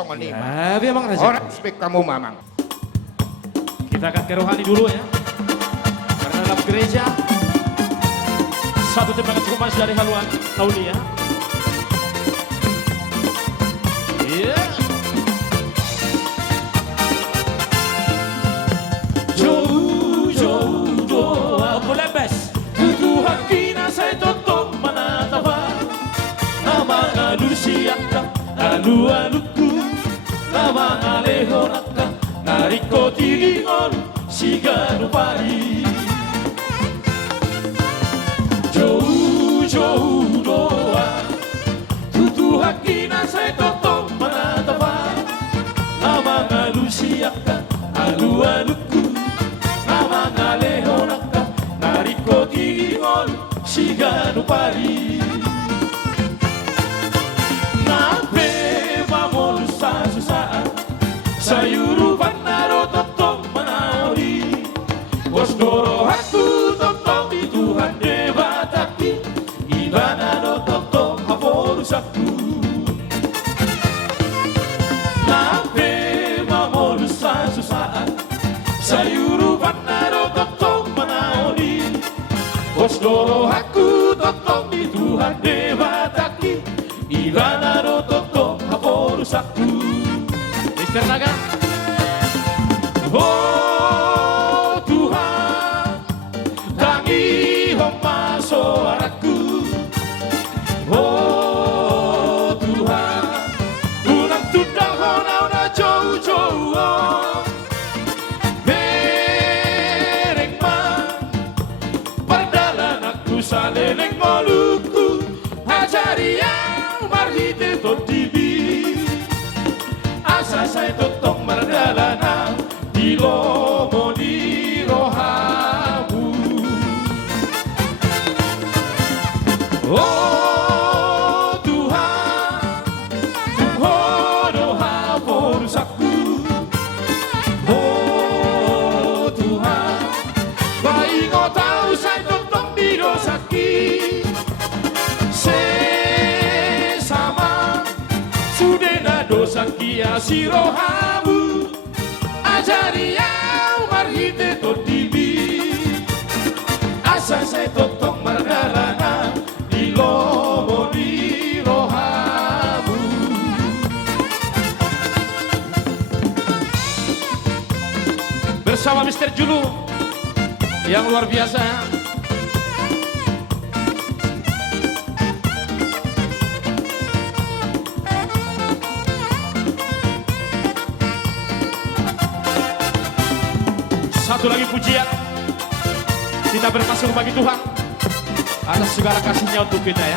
songonima. Ya, Bang Raja. Orang spek kamu mamang. Kita akan ke rohani dulu ya. Karena dalam gereja satu tembakan cukup manis dari haluan Laulia. Iya. Jauh doa pelebes tutup hati saya tutup menatapa nama alu siaka alu-aluku nama alehonaka nariko tiringon siganu pari jauh doa tutup hati saya tutup menatapa nama alu siaka alu-aluku nama alehonaka nariko tiringon siganu pari sayuru panaro totong menauri bosdoro hatu totong di Tuhan debataki ibanado totong haporusaku nape mamolusa susaan sayuru panaro totong menauri bosdoro hatu totong di Tuhan debataki ibanado totong haporusaku. Mister Naga. Oh Tuhan, tangi homa suaraku. Oh Tuhan, ulang tudang hona jauh-jauh. Bereng man, perdalan aku saleleng moluku. Hajari yang marhite totibi. Saya totong merdalana di lomo di rohamu. Oh Tuhan, Tuhan haporusaku. Oh Tuhan, baik kau tahu saya totong di dosaki. Sesama sudah dosa kia si rohamu ajari yang marhite totibi asa saya totong mardalana di lomo di rohamu. Bersama Mister Julu yang luar biasa. Satu lagi pujian kita bermasuk bagi Tuhan atas segala kasihnya untuk kita ya.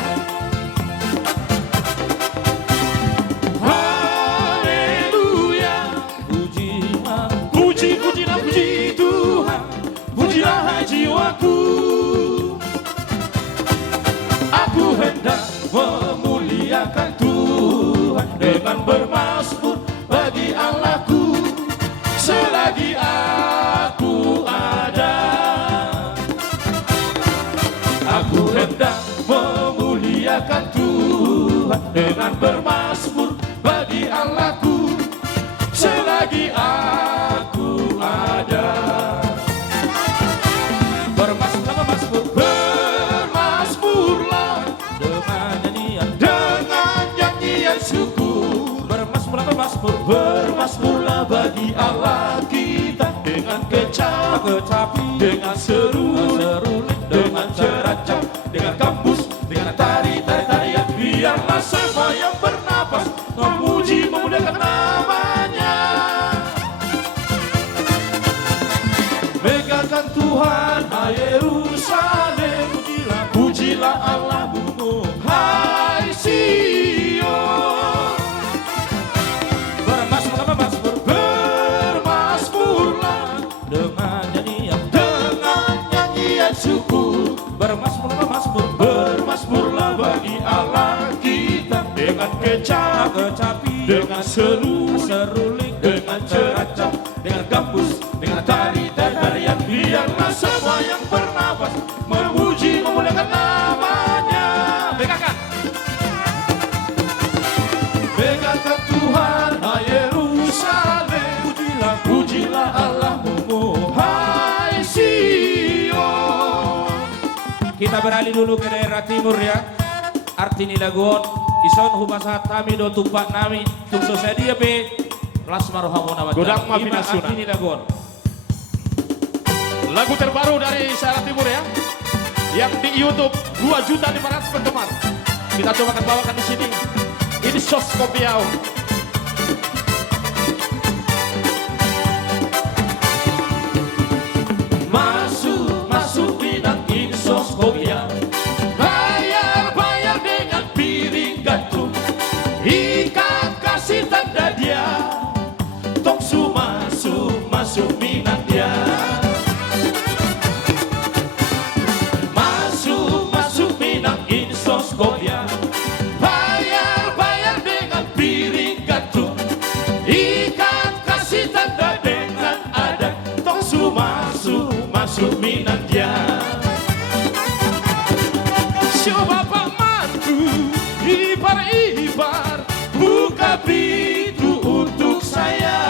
Haleluya, pujilah puji Tuhan, pujilah jiwaku. Aku hendak memuliakan Tuhan dengan bermasmur bagi Allahku selagi aku ada. Aku hendak memuliakan Tuhan dengan bermasmur bagi Allahku selagi aku ada. Bermasmurlah dengan nyanyian syukur. Bermasmurlah bagi Allah kita dengan kecapi, dengan seruling, dengan ceracap, dengan kampus, dengan tarian. Biarlah semua yang bernapas memuji memuliakan namanya. Megahkan Tuhan, hai Yerusalem, pujilah Allahmu, hai Sion. Bermasmurlah dengan nyanyian syukur. Bermasmurlah bagi Allah kita dengan kecapi, dengan seruling, dengan ceracap, dengan gambus, dengan tarian. Biarlah semua yang bernapas memuji memuliakan namanya. Begakkan Tuhan, hai beralih dulu ke daerah timur ya. Artini Lagon, ison humasat kami do tumpak nami, tung sosadia be, lasmar hamona wajah. Godang Mafina Artini Lagon. Lagu terbaru dari Syarat Timur ya, yang di YouTube 2.500.000 penggemar. Kita coba akan bawakan di sini. Ini Sos Kopiau. Masuk, masuk Minang ini sos kopiau. Bayar, dengan piring gantung. Ikat kasih tanda dia. Tongsu masuk, masuk Minang dia. Kopiau. Bayar dengan piring gantung. Ikat kasih tanda dengan adat. Tongsu masuk, masuk Minang dia. Sio bapak mantu, ibar-ibar, buka pintu untuk saya.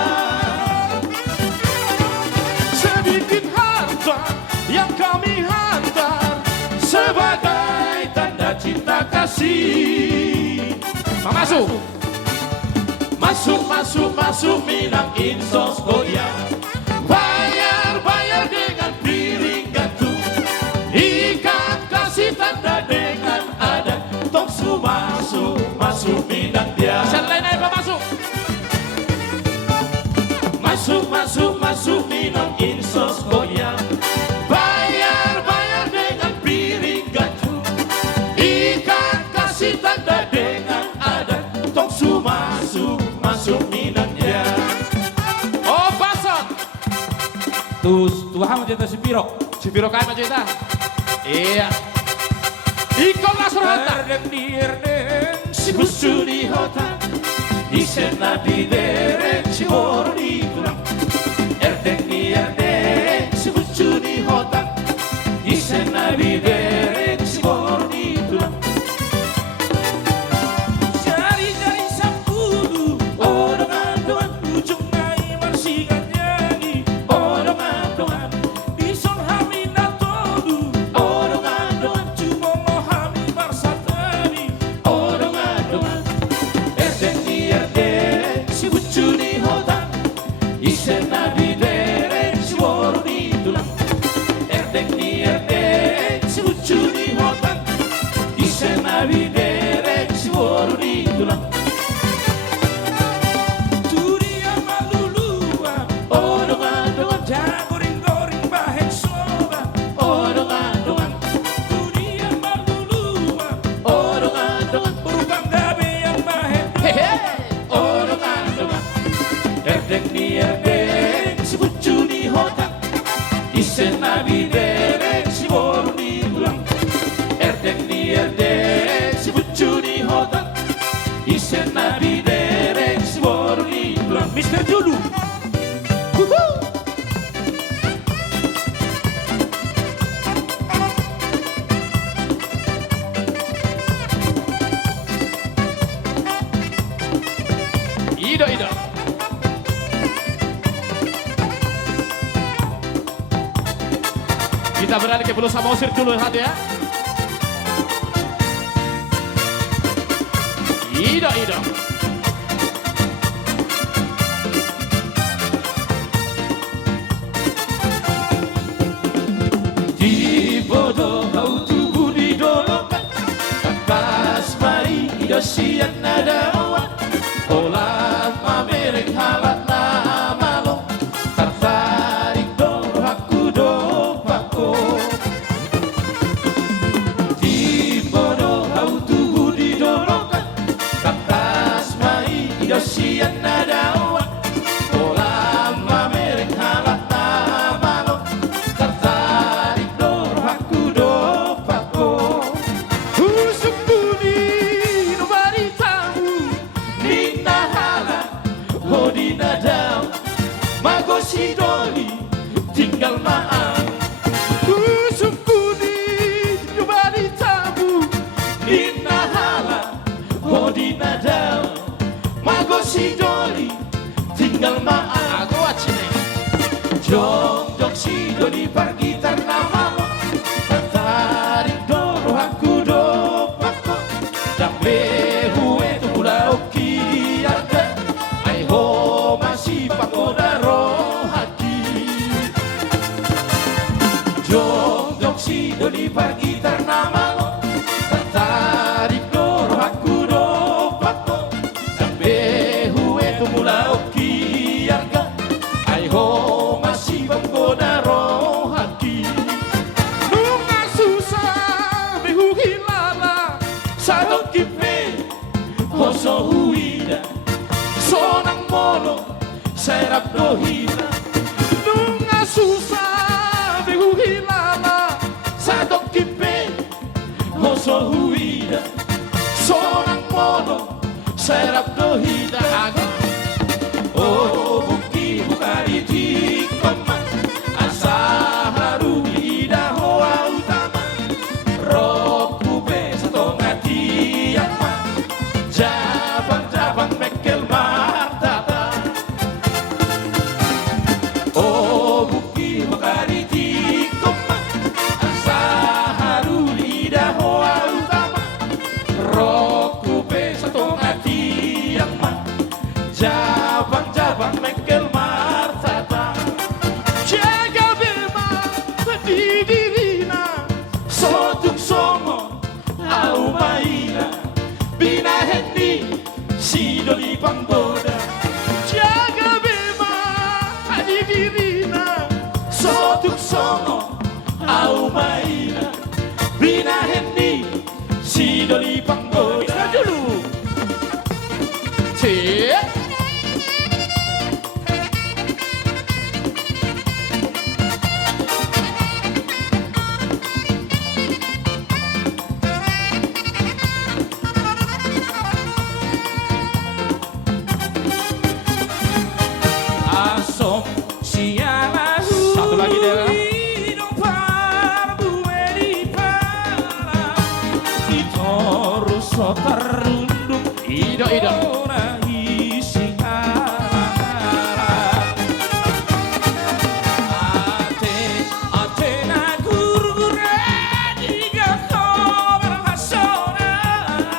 Sedikit harta yang kami hantar sebagai cinta kasih. Masuk. Masuk Minang Insos Kopiau. Bayar dengan piring gantung. Ikat kasih tanda dengan adat. Tongsu masuk Minang dia. Selain apa masuk? Masuk Minang Insos Kopiau. Bayar dengan piring gantung. Ikat kasih tanda dengan adat. Tongsu masuk Minang dia. Oh basah. Tuh hang cerita si Piro. Si Biro kain maceta. Iya. Ikon Nasrullah. Erdeng si busu di hotan. Di sena di derek si boro di tulang. Erdeng si busu di hotan. Di sena di derek si boro di tulang. Jari-jari sampulu. Odongan-dongan ujung ngai marsingan nyanyi. Odongan-dongan bison hamina todu. Odongan-dongan cuma mohami marsatani. Odongan-dongan erdeng si bucu di hotan. Isena di derek si boro di tulang. Erdeng si bucu di hotan. Isena di derek si boro di tulang. Turia malulua. Odongan-dongan jagoring-goring bahen soba. Odongan-dongan turia malulua. Odongan-dongan urubang gabe yang bahen doa. Odongan-dongan erdeng si bucu di hotan. Isena di derek si boro di tulang. Erdeng si bucu di hotan. Isena di derek si boro di tulang. Mister Julu. Ido. Kita beralih ke Pulau Samosir dulu ya. Ido. Di bodoh kau tubuh didolokan. Kakas mai idosian nadawan. Olah mamereng halat na malong. Tertarik do aku do pako. Di bodoh kau tubuh didolokan. Kakas mai idosian nadawan. Olah mamereng halat na malong. Tertarik do aku do pako. Usuk budi no baritamu. Nina hala hodina daun. Magosi doli tinggal maaf. Usuk budi no baritamu. Nina hala hodina daun. Magosi doli tinggal maaf. Aku wacine. Jong si doli pergi ternama. Tertarik doli dohina Nunga susah Behuhilala Sadok kipe Hoso huida Sonang mono Serap dohina Agak Oh buki bukari di koma Asa haru ida hoa utama Roku besa tonga tiama Jabang-jabang mekel martata Oh buki bukari di koma Asa haru ida hoa utama Roku besa tonga tiama Jabang-jabang mekel martata Jaga bema di dirina Sotuk songo au maina Bina hendi sidoli panggoda Jaga bema di dirina Sotuk songo au maina Bina hendi sidoli panggoda Istirahat dulu Cik Asom sialahu Satu lagi, Dera. Hidung parbume di pala Itoru sotarundung Ido, ido. Ora isi kara Ate na gurgure Diga kobar hasonan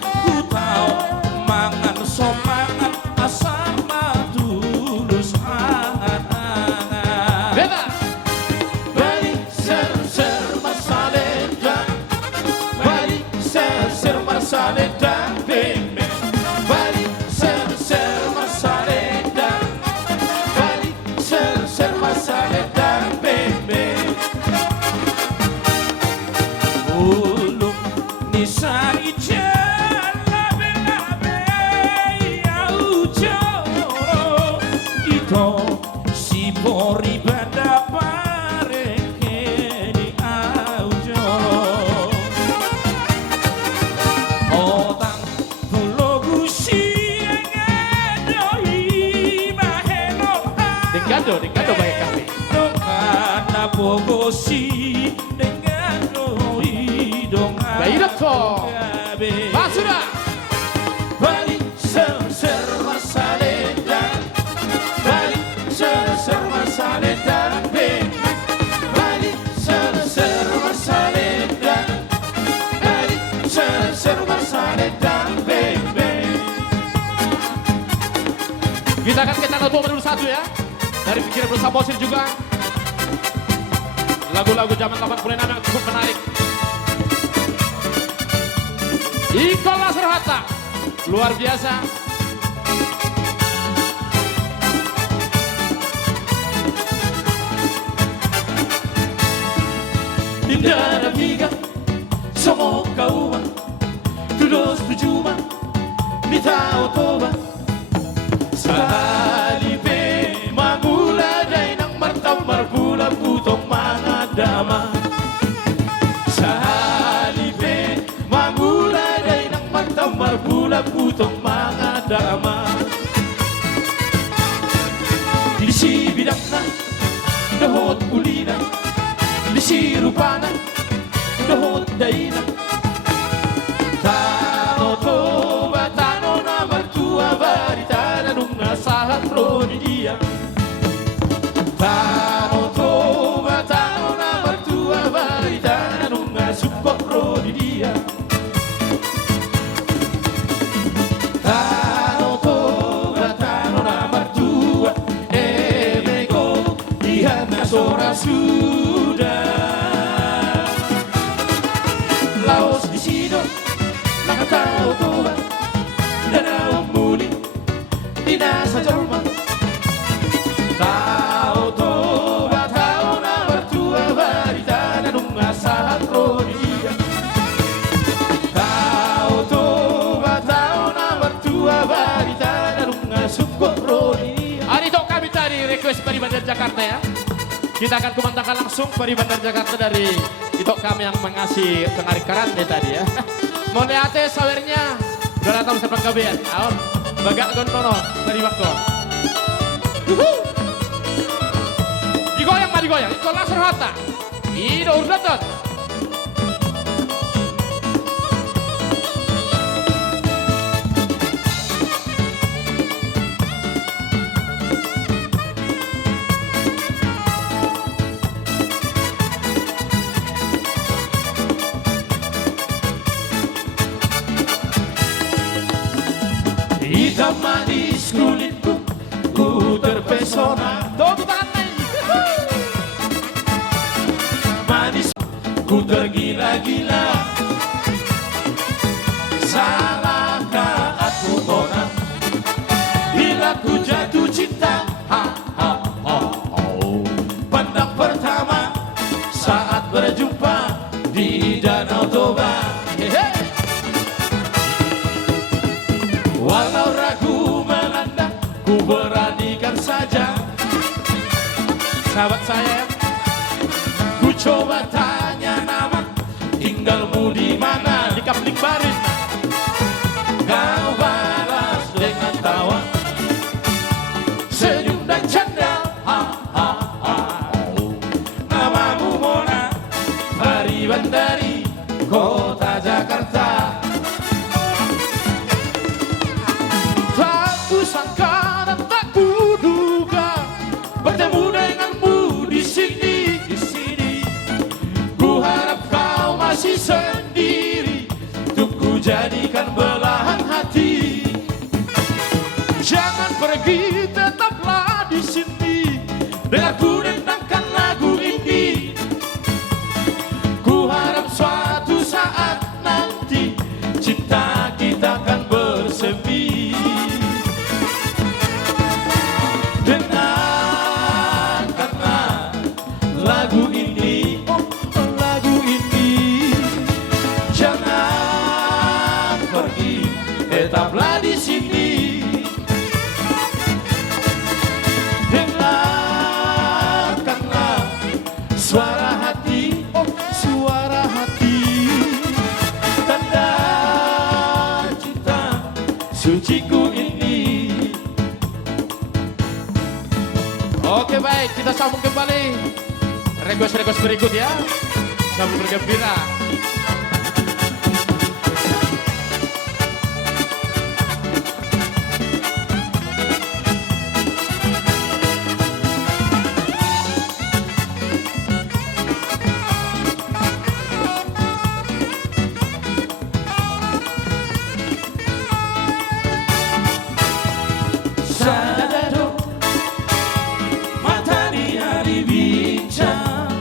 Ku tau mangan somangan asam matulus hangat Beta Bali ser masaleda Bali ser masaleda bebe Bali ser masaleda Bali ser masaleda bebe Ulum nisari labe-labe Iau joro Ito si pori bada pareke di au joro Otang pulogu siengedohi mahelo Dengado baik kami Dongana bogosi dengan doi dongan Baik kok Basura Bali ser masaleda Bali ser masaleda Bali ser masaleda Bali ser masaleda bebe Kita akan ke tanggal 2 satu ya Dari pikiran bersama Bosir juga Lagu-lagu zaman 86 yang cukup menarik Iko Lasrohata Luar biasa Indah amiga Somo kauma Tudos tujuma Nita otoba Salipe Magula day ng martaw Marbula putong mga dama Salipe Magula day ng martaw Marbula putong mga dama Disi bidang na Dahot ulina Disi rupana Dahot dayna Tano to batano na martua Baritana nung nasa hatro ni dia Tano to batano na martua Baritana nung nasa hatro ni dia Tano to batano na martua Emeko Ihan na sora sudah Laos di sino mga tao to ba na muli di nasa Jorma tao to ba tao na martua barita na nung nasa Hatroniya tao to ba tao na martua barita na nung nasa Hatroniya Arito request Pariban dari Jakarta ya. Kita akan kumandangkan langsung Pariban dari Jakarta dari itu kami yang mengasih tengari karande tadi ya. Mohon hati sawernya. Udah datang sepan kabean. Aon, bagak gontono dari waktu. Digoyang mah digoyang. Itu laser hata. Ido urdatot. Hitam manis kulitku, ku terpesona. Tuh tangan main. Manis, ku tergila-gila. Salahkah aku orang bila ku jatuh cinta? Ha, ha, ha, oh. Pandang pertama saat berjumpa di Danau Toba. Walau ragu melanda, ku beranikan saja. Sahabat saya, Ku coba tanya nama, tinggalmu di mana? di Kapling Barin. Kau balas dengan tawa, senyum dan canda. Ha, ha, ha. Namamu Mona, Pariban dari kota Jakarta. Tak kusangka dan tak kuduga bertemu denganmu di sini. Ku harap kau masih sendiri, untuk ku jadikan belahan hati. Jangan pergi, tetaplah di sini. Dengar ku dendangkan lagu ini. Ku harap suatu saat nanti cinta kita akan bersemi. Dengarkanlah lagu ini, oh, lagu ini. Jangan pergi, tetaplah di sini. Dengarkanlah suara hati, oh, suara hati. Tanda cinta suciku ini. Oke baik, kita sambung kembali request berikut ya. Sambung bergembira. Sadado matahari bincang.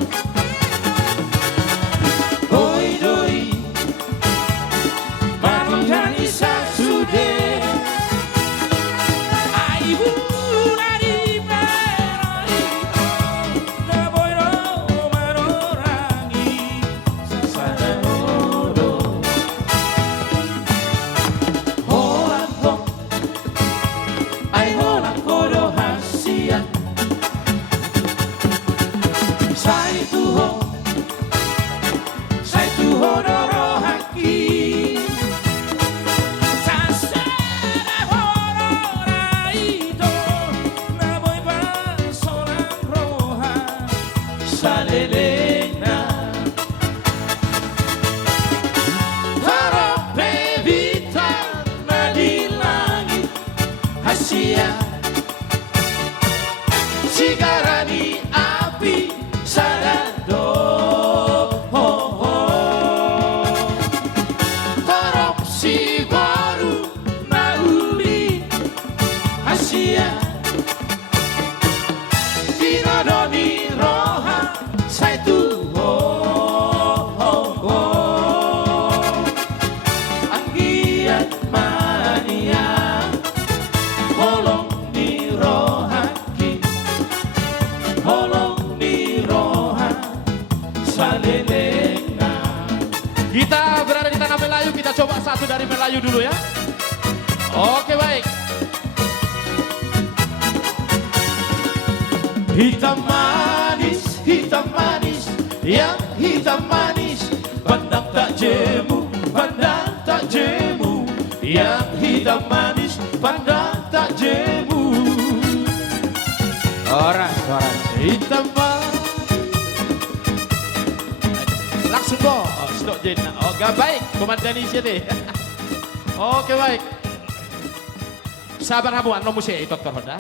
Doi doi marunjani sasude. Aibu dari meroi, naboiro marorangi sadado. Holanto ai holang kodo hasia. Sai tuho doro haki. Sasera horora ito, naboy ba solang roha salelena. Harape vita na di langit hasia. Sigarani api sadado. Korupsi baru nauli Asia. Dinodoni roha saitu Anggiat mania holong di rohaki. Holong di roha salelena. Kita berada di tanah Melayu, kita coba satu dari Melayu dulu ya. Oke baik. Hitam manis, yang hitam manis. Pandang tak jemu, pandang tak jemu. Yang hitam manis, pandang tak jemu. Orang, Hitam manis. langsung go. Oh, stop Jin. Oh, gak baik. Komandan di sini. Oke, baik. Sabar habuan, no musik itu terhoda.